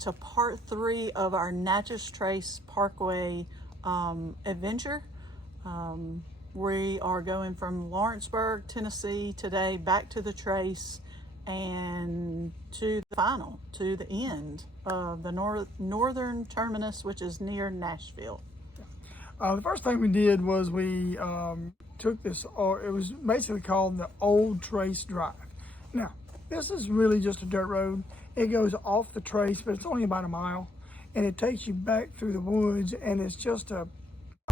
to part 3 of our Natchez Trace Parkway adventure. We are going from Lawrenceburg, Tennessee today back to the Trace and to the end of the northern terminus, which is near Nashville. The first thing we did was we took this, or it was basically called the Old Trace Drive. Now, this is really just a dirt road. It goes off the Trace, but it's only about a mile, and it takes you back through the woods, and it's just a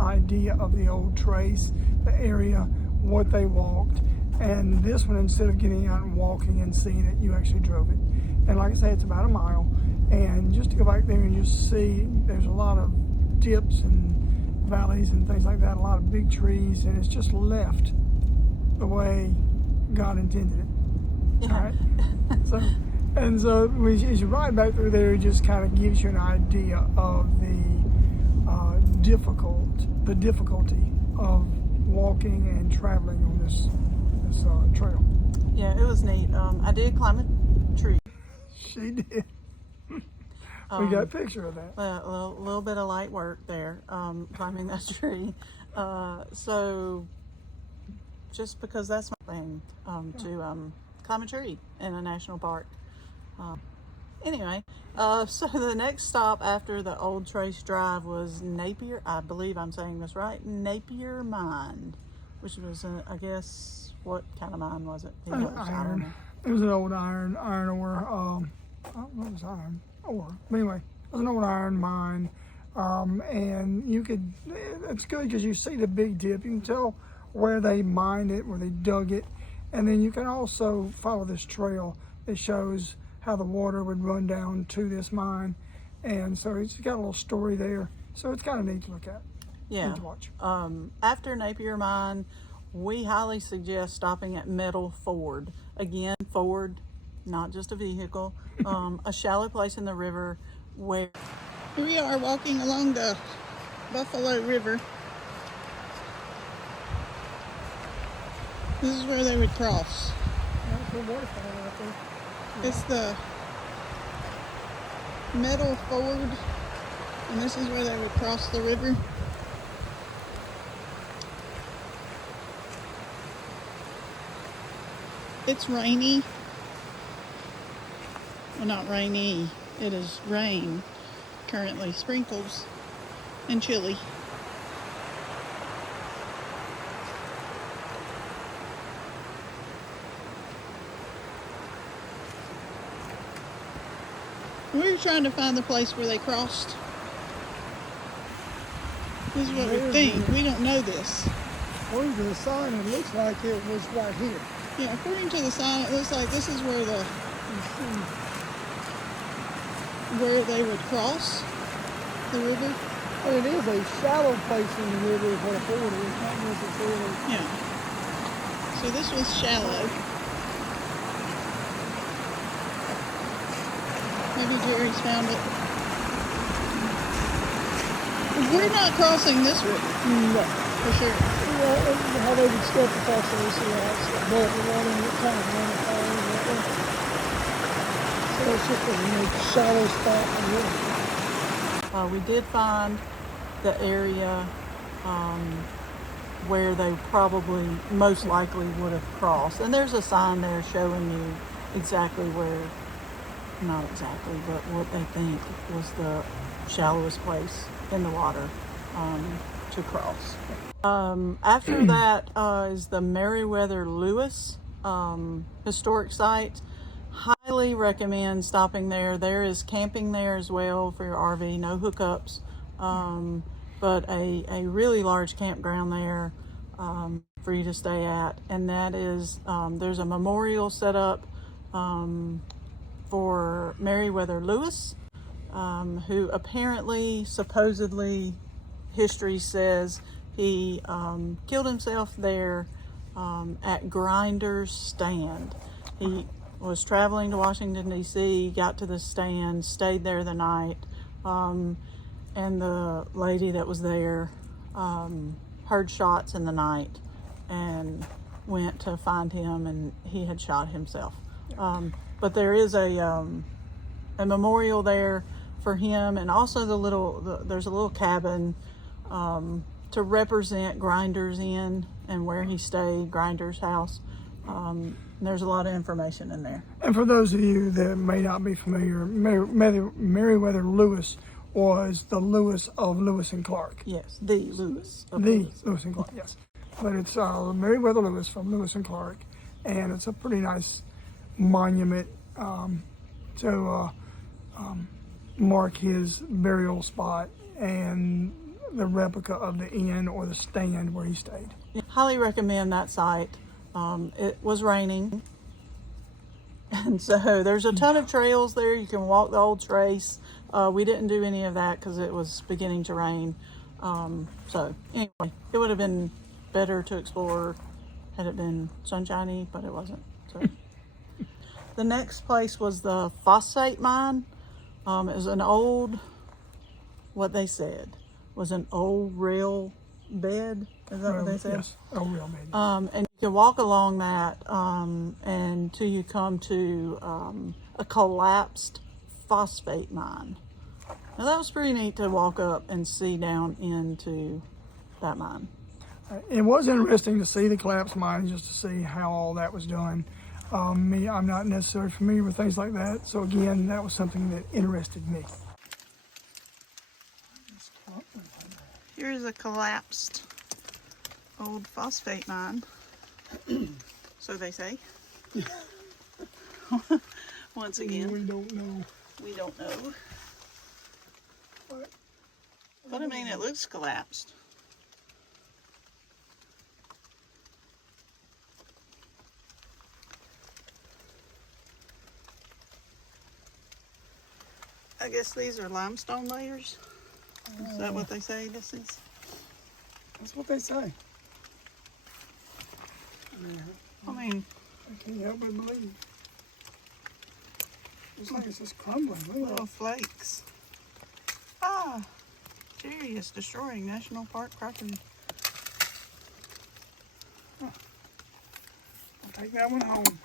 idea of the old Trace, the area, what they walked. And this one, instead of getting out and walking and seeing it, you actually drove it. And like I say, it's about a mile. And just to go back there and just see, there's a lot of dips and valleys and things like that, a lot of big trees, and it's just left the way God intended it. Yeah. All right. So as you ride back through there, it just kind of gives you an idea of the difficulty of walking and traveling on this trail. Yeah, it was neat. I did climb a tree. She did. We got a picture of that. A little bit of light work there, climbing that tree. So just because that's my thing, to climb a tree in a national park. Anyway, so the next stop after the Old Trace Drive was Napier, I believe I'm saying this right, Napier Mine, which was, I guess, what kind of mine was it? Iron. It was an old iron ore. What was iron ore? But anyway, it was an old iron mine, and it's good because you see the big dip. You can tell where they mined it, where they dug it, and then you can also follow this trail that shows how the water would run down to this mine, and so it's got a little story there. So it's kind of neat to look at. Yeah. To watch. After Napier Mine, we highly suggest stopping at Metal Ford. Again, Ford, not just a vehicle, a shallow place in the river where... Here we are walking along the Buffalo River. This is where they would cross. That's the waterfall right there. It's the Metal Ford, and this is where they would cross the river. It's rainy. Well, not rainy. It is rain currently. Sprinkles and chilly. We were trying to find the place where they crossed. This is what we think. We don't know this. According to the sign, it looks like it was right here. Yeah, according to the sign, it looks like this is where they would cross the river. But it is a shallow place in the river is what a ford is, not necessarily. Yeah. So this was shallow. Maybe Jerry's found it. We're not crossing this river. No. For sure. Well, how they would step across there, see how it's above the water and it kind of running falling that way. So it's just a shallow spot in the river. We did find the area where they probably most likely would have crossed. And there's a sign there showing you exactly where, not exactly, but what they think was the shallowest place in the water to cross. After that is the Meriwether-Lewis historic site. Highly recommend stopping there. There is camping there as well for your RV, no hookups, but a really large campground there for you to stay at. And that is, there's a memorial set up for Meriwether-Lewis, who apparently, supposedly, history says he killed himself there at Grinder's Stand. He was traveling to Washington, D.C., got to the stand, stayed there the night, and the lady that was there heard shots in the night and went to find him, and he had shot himself. But there is a memorial there for him, and also there's a little cabin to represent Grinder's Inn and where he stayed, Grinder's house. There's a lot of information in there. And for those of you that may not be familiar, Meriwether Lewis was the Lewis of Lewis and Clark. Yes, the Lewis. Lewis and Clark, yes. But it's Meriwether Lewis from Lewis and Clark, and it's a pretty nice monument to mark his burial spot and the replica of the inn or the stand where he stayed. Highly recommend that site. It was raining, and so there's a ton of trails there. You can walk the old trace. We didn't do any of that because it was beginning to rain. So anyway, it would have been better to explore had it been sunshiny, but it wasn't. So the next place was the phosphate mine. It was an old, what they said was an old rail bed. Is that what they said? Yes, old rail bed. And you can walk along that until you come to a collapsed phosphate mine. Now that was pretty neat to walk up and see down into that mine. It was interesting to see the collapsed mine, just to see how all that was done. I'm not necessarily familiar with things like that, so again, that was something that interested me. Here's a collapsed old phosphate mine. So they say. Once again. We don't know. We don't know. But I mean, it looks collapsed. I guess these are limestone layers. Is that what they say this is? That's what they say. I mean, I can't help but believe. Looks like it's just crumbling. Look at little flakes. Ah, serious destroying national park property. I'll take that one home.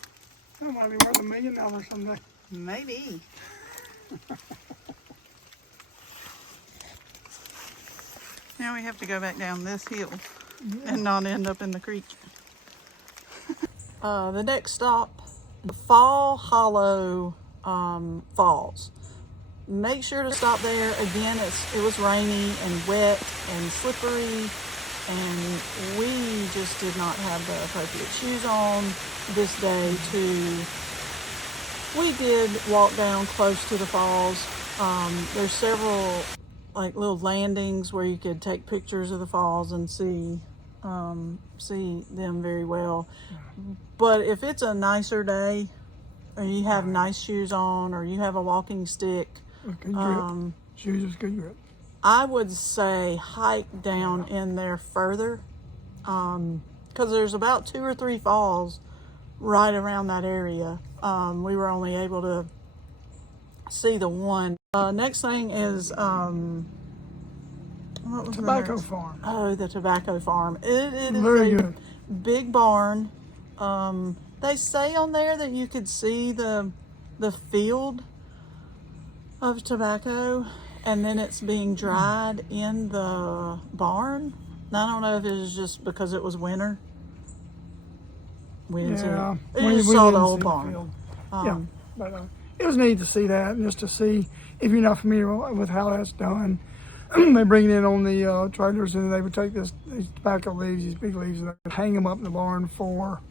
That might be worth $1 million someday. Maybe. Now we have to go back down this hill and not end up in the creek. The next stop, the Fall Hollow Falls. Make sure to stop there. Again, it was rainy and wet and slippery, and we just did not have the appropriate shoes on this day we did walk down close to the falls. There's several like little landings where you could take pictures of the falls and see them very well. But if it's a nicer day, or you have nice shoes on, or you have a walking stick, Good grip. Shoes is good grip. I would say hike down in there further, because there's about 2 or 3 falls right around that area. We were only able to see the one. Next thing is what was Tobacco the farm. Oh, the tobacco farm. It is Very a good. big barn. They say on there that you could see the field of tobacco, and then it's being dried in the barn. Now, I don't know if it was just because it was winter. We didn't see it. We just saw the didn't whole see the barn. field. Yeah, but it was neat to see that, and just to see, if you're not familiar with how that's done, they bring it in on the trailers, and they would take these tobacco leaves, these big leaves, and they would hang them up in the barn for,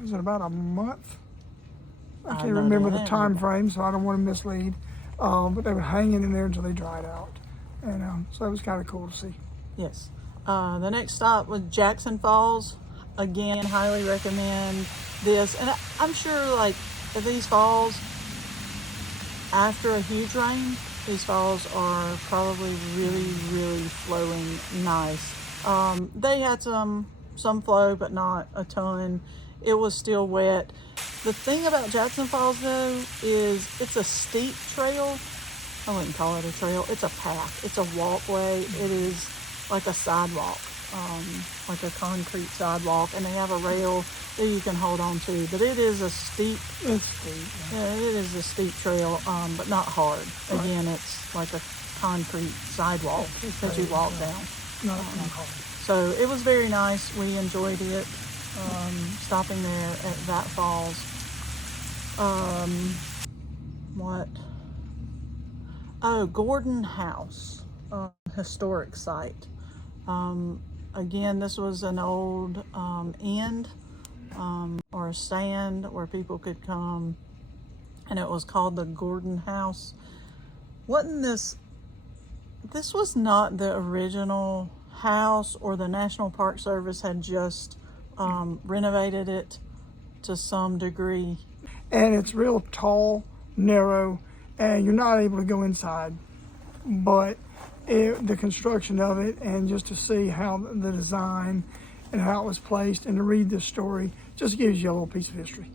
was it about a month? I can't remember the time frame, so I don't want to mislead. But they would hang it in there until they dried out, and so it was kind of cool to see. Yes. The next stop was Jackson Falls. Again, highly recommend this. And I'm sure, like, at these falls, after a huge rain, these falls are probably really, really flowing nice. They had some flow, but not a ton. It was still wet. The thing about Jackson Falls, though, is it's a steep trail. I wouldn't call it a trail. It's a path. It's a walkway. It is like a sidewalk. like a concrete sidewalk, and they have a rail that you can hold on to. But it is a steep. It's steep. Yeah, it is a steep trail, but not hard. Right. Again, it's like a concrete sidewalk that you walk down. Not hard. So it was very nice. We enjoyed it. Stopping there at Vat Falls. What? Oh, Gordon House, historic site. Again, this was an old inn or a stand where people could come, and it was called the Gordon House. Wasn't this was not the original house, or the National Park Service had just renovated it to some degree. And it's real tall, narrow, and you're not able to go inside. But the construction of it, and just to see how the design and how it was placed, and to read this story, just gives you a little piece of history.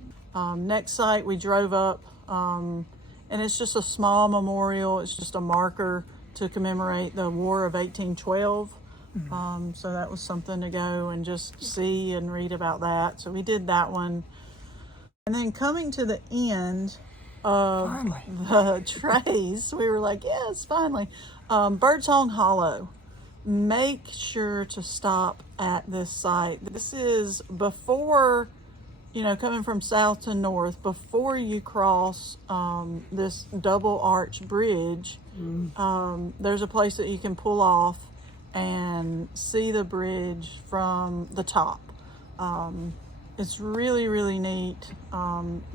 Next site we drove up, and it's just a small memorial. It's just a marker to commemorate the War of 1812. So that was something to go and just see and read about that. So we did that one. And then coming to the end of the trace, we were like, yes, finally. Birdsong Hollow. Make sure to stop at this site. This is before, coming from south to north, before you cross this double arch bridge. There's a place that you can pull off and see the bridge from the top. It's really, really neat.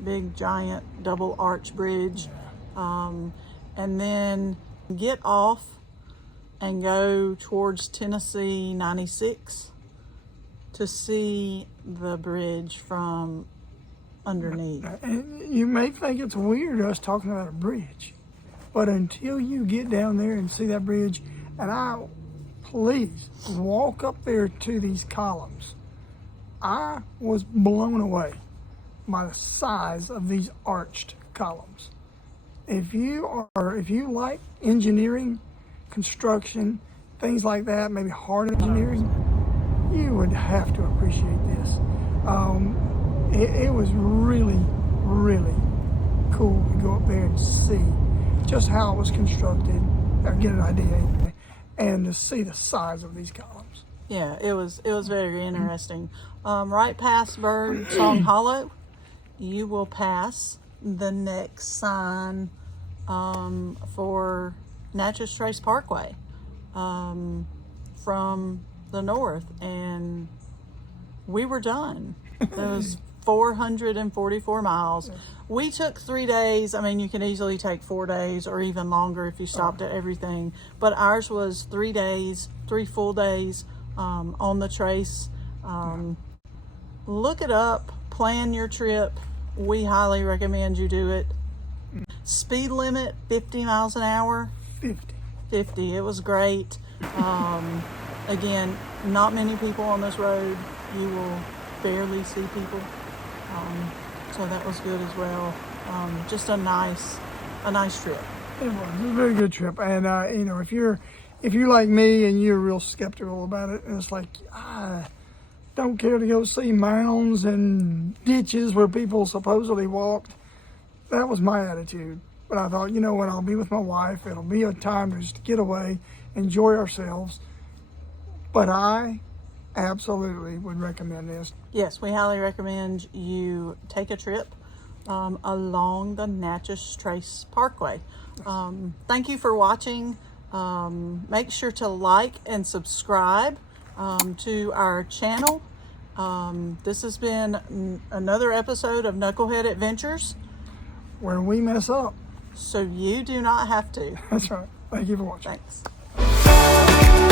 Big, giant, double arch bridge. And then get off and go towards Tennessee 96 to see the bridge from underneath. And you may think it's weird us talking about a bridge, but until you get down there and see that bridge, and please walk up there to these columns. I was blown away by the size of these arched columns. If you like engineering, construction, things like that, maybe hard engineering, you would have to appreciate this. It was really, really cool to go up there and see just how it was constructed, or get an idea, and to see the size of these columns. Yeah, it was very interesting. Right past Birdsong Hollow, you will pass the next sign for Natchez Trace Parkway from the north, and we were done. It was 444 miles. We took 3 days. I mean, you can easily take 4 days or even longer if you stopped at everything, but ours was 3 days, 3 full days on the trace. Look it up, plan your trip. We highly recommend you do it. Speed limit 50 miles an hour. 50. It was great. Again, not many people on this road. You will barely see people. So that was good as well. Just a nice trip. It was a very good trip. And if you're like me and you're real skeptical about it, and it's like, I don't care to go see mounds and ditches where people supposedly walked. That was my attitude. But I thought, you know what, I'll be with my wife. It'll be a time to just get away, enjoy ourselves. But I absolutely would recommend this. Yes, we highly recommend you take a trip along the Natchez Trace Parkway. Thank you for watching. Make sure to like and subscribe to our channel. This has been another episode of Knucklehead Adventures, Where we mess up. so you do not have to. That's right. Thank you for watching. Thanks.